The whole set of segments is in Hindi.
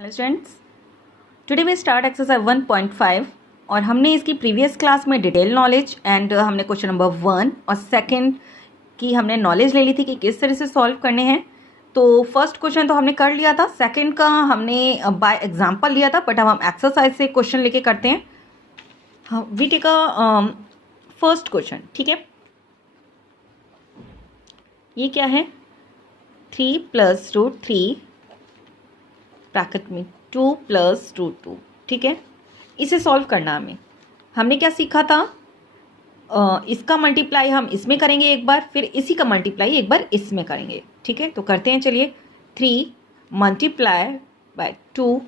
Hello students, today we start exercise 1.5 और हमने इसकी प्रीवियस क्लास में डिटेल नॉलेज एंड हमने क्वेश्चन नंबर 1 और सेकंड की हमने नॉलेज ले ली थी कि किस तरह से सॉल्व करने हैं। तो फर्स्ट क्वेश्चन तो हमने कर लिया था, सेकंड का हमने बाय एग्जांपल लिया था, बट अब हम एक्सरसाइज से क्वेश्चन लेके करते हैं। हाँ, we take a first question. ठीक है, ये क्या है? 3 + √3 ब्रैकेट में 2 + √2। ठीक है, इसे सॉल्व करना हमने क्या सीखा था? इसका मल्टीप्लाई हम इसमें करेंगे एक बार, फिर इसी का मल्टीप्लाई एक बार इसमें करेंगे। ठीक है, तो करते हैं। चलिए, 3 × 2,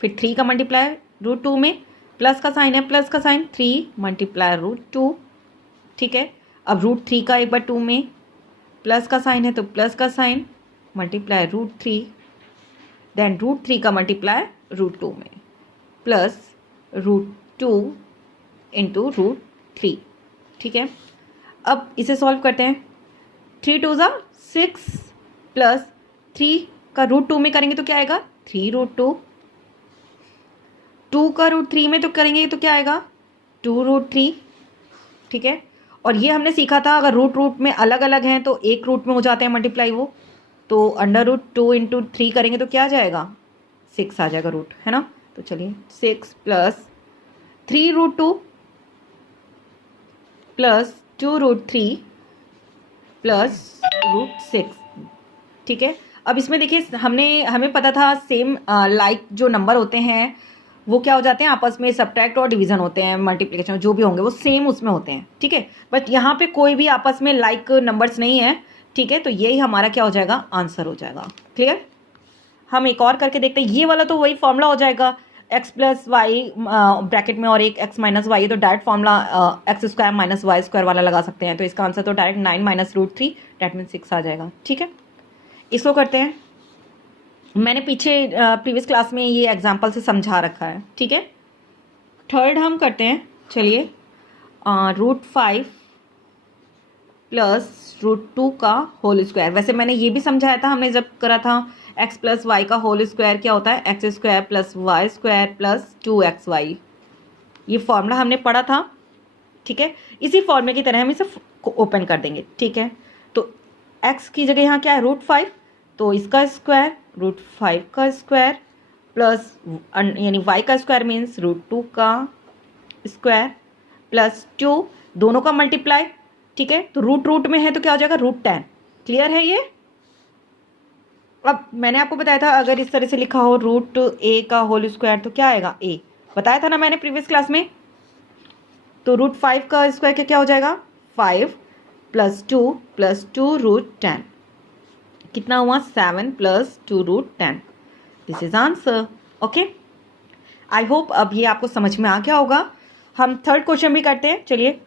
फिर 3 का मल्टीप्लाई √2 में, प्लस का साइन है, प्लस का साइन, 3 × √2। ठीक है, अब √3 का एक बार 2 में, प्लस का साइन है तो प्लस का साइन, मल्टीप्लाई √3, देन √3 का मल्टीप्लाई √2 में, प्लस √2 × √3। ठीक है, अब इसे सॉल्व करते हैं। 3 × 2 = 6 प्लस 3 का √2 में करेंगे तो क्या आएगा? 3 √2। 2 का √3 में तो करेंगे तो क्या आएगा? 2 √3। ठीक है, और ये हमने सीखा था अगर रूट में अलग अलग हैं तो एक रूट में हो जाते हैं मल्टीप्लाई वो, तो √2 × 3 करेंगे तो क्या आ जाएगा? 6 आ जाएगा रूट, है ना। तो चलिए, 6 प्लस 3 √2 प्लस 2 √3 प्लस √6। ठीक है, अब इसमें देखिए हमें पता था सेम लाइक जो नंबर होते हैं वो क्या हो जाते हैं आपस में, सब्ट्रैक्ट और डिवीजन होते हैं, मल्टीप्लिकेशन जो भी होंगे वो सेम उसमें होते हैं। ठीक है, बट यहाँ पे कोई भी आपस में लाइक नंबर्स नहीं है। ठीक है, तो यही हमारा क्या हो जाएगा? आंसर हो जाएगा। क्लियर? हम एक और करके देखते हैं। ये वाला तो वही फॉर्मूला हो जाएगा, x + y ब्रैकेट में और एक x - y है, तो डायरेक्ट फॉर्मूला x² - y² वाला लगा सकते हैं। तो इसका आंसर तो डायरेक्ट 9 - √3 दैट मीन 6 आ जाएगा। ठीक है, इसको करते हैं। मैंने पीछे प्रीवियस क्लास में ये एग्जाम्पल से समझा रखा है। ठीक है, थर्ड हम करते हैं। चलिए, √5 प्लस √2 का होल स्क्वायर। वैसे मैंने ये भी समझाया था, हमने जब करा था x + y का होल स्क्वायर क्या होता है? x² + y² + 2xy। ये फॉर्मूला हमने पढ़ा था। ठीक है, इसी फॉर्मूले की तरह हम इसे ओपन कर देंगे। ठीक है, तो x की जगह यहाँ क्या है? √5, तो इसका स्क्वायर √5 का स्क्वायर प्लस यानी y का स्क्वायर मीन्स √2 का स्क्वायर प्लस 2, दोनों का मल्टीप्लाई। ठीक है, तो रूट में है तो क्या हो जाएगा? √10। क्लियर है ये? अब मैंने आपको बताया था अगर इस तरह से लिखा हो √a का होल स्क्वायर तो क्या आएगा? a बताया था ना मैंने प्रीवियस क्लास में। तो √5 का स्क्वायर क्या हो जाएगा? 5 + 2 + 2 √10। कितना हुआ? 7 + 2 √10। This is answer. Okay, I hope अब ये आपको समझ में आ गया होगा। हम थर्ड क्वेश्चन भी करते हैं। चलिए,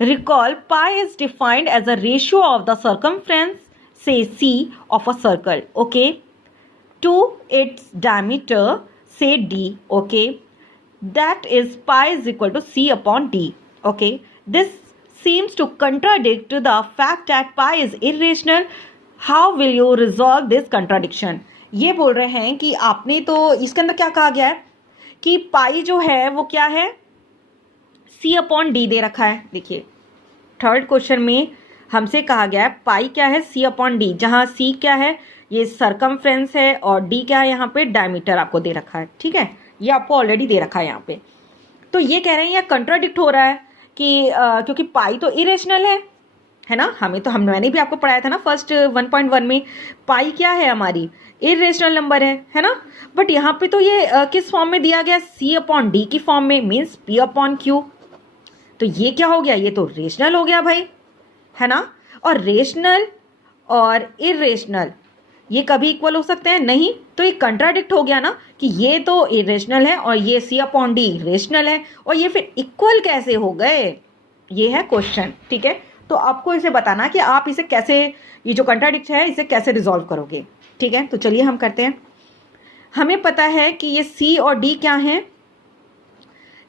recall pi is defined as a ratio of the circumference से C of a circle, okay, to its diameter, say D, okay, that is pi is equal to C upon D, okay. This seems to contradict the fact that pi is irrational. How will you resolve this contradiction? ये बोल रहे हैं कि आपने तो इसके अंदर क्या कहा गया है कि पाई जो है वो क्या है? C upon D दे रखा है। देखिए, थर्ड क्वेश्चन में हमसे कहा गया है पाई क्या है? C upon D, जहाँ C क्या है? ये सरकमफ्रेंस है और D क्या है? यहाँ पे डायमीटर आपको दे रखा है। ठीक है, ये आपको ऑलरेडी दे रखा है यहाँ पे। तो ये कह रहे हैं ये कंट्राडिक्ट हो रहा है कि क्योंकि पाई तो इरेशनल है ना। मैंने भी आपको पढ़ाया था ना फर्स्ट 1.1 में, पाई क्या है? हमारी इरेशनल नंबर है ना। बट यहाँ पे तो ये किस फॉर्म में दिया गया? C upon D की फॉर्म में, मीन्स P upon Q। तो ये क्या हो गया? ये तो रेशनल हो गया भाई, है ना। और रेशनल और इरेशनल ये कभी इक्वल हो सकते हैं? नहीं। तो ये कंट्राडिक्ट हो गया ना कि ये तो इरेशनल है और ये C upon D रेशनल है, और ये फिर इक्वल कैसे हो गए? ये है क्वेश्चन। ठीक है, तो आपको इसे बताना कि आप इसे कैसे, ये जो कंट्राडिक्ट है इसे कैसे रिजॉल्व करोगे। ठीक है, तो चलिए हम करते हैं। हमें पता है कि ये C और D क्या हैं?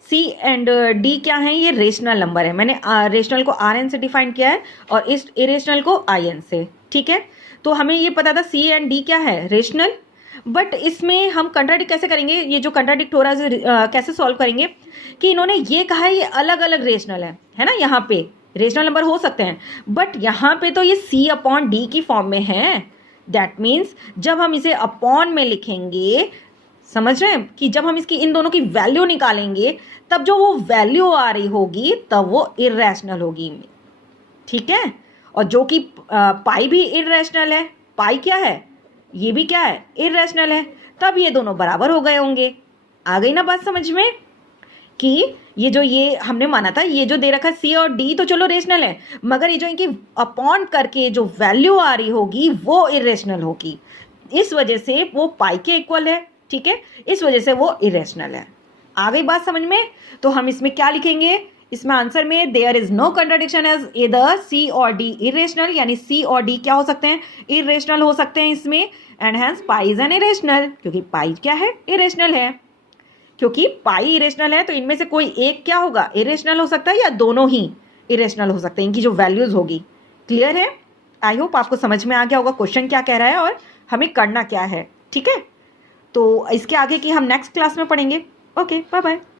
C एंड D क्या है? ये रेशनल नंबर है। मैंने रेशनल को RN से डिफाइन किया है और इस इरेशनल को IN से। ठीक है, तो हमें ये पता था C एंड D क्या है? रेशनल। बट इसमें हम कंट्राडिक्ट कैसे करेंगे, ये जो कंट्राडिक्ट हो रहा है कैसे सॉल्व करेंगे कि इन्होंने ये कहा है ये अलग अलग रेशनल है ना, यहाँ पे रेशनल नंबर हो सकते हैं बट यहाँ पे तो ये C/D की फॉर्म में है। दैट मीन्स जब हम इसे अपॉन में लिखेंगे, समझ रहे हैं, कि जब हम इसकी इन दोनों की वैल्यू निकालेंगे तब जो वो वैल्यू आ रही होगी तब वो इरेशनल होगी, ठीक है। और जो कि पाई भी इरेशनल है, पाई क्या है, ये भी क्या है, इरेशनल है, तब ये दोनों बराबर हो गए होंगे। आ गई ना बात समझ में कि ये जो ये हमने माना था, ये जो दे रखा है C और D तो चलो रेशनल है, मगर ये जो इनकी अपॉन करके जो वैल्यू आ रही होगी वो इरेशनल होगी, इस वजह से वो पाई के इक्वल है, ठीक है, इस वजह से वो इरेशनल है। आ गई बात समझ में। तो हम इसमें क्या लिखेंगे, इसमें आंसर में there is no contradiction as इधर C और D इरेशनल, यानी C और D क्या हो सकते हैं, इरेशनल हो सकते हैं इसमें, and hence pi is an irrational, क्योंकि पाई क्या है, इरेशनल है। क्योंकि पाई इरेशनल है तो इनमें से कोई एक क्या होगा, इरेशनल हो सकता है, या दोनों ही इरेशनल हो सकते हैं, इनकी जो वैल्यूज होगी। क्लियर है, आई होप आपको समझ में आ गया होगा क्वेश्चन क्या कह रहा है और हमें करना क्या है, ठीक है। तो इसके आगे की हम नेक्स्ट क्लास में पढ़ेंगे। Okay, bye bye.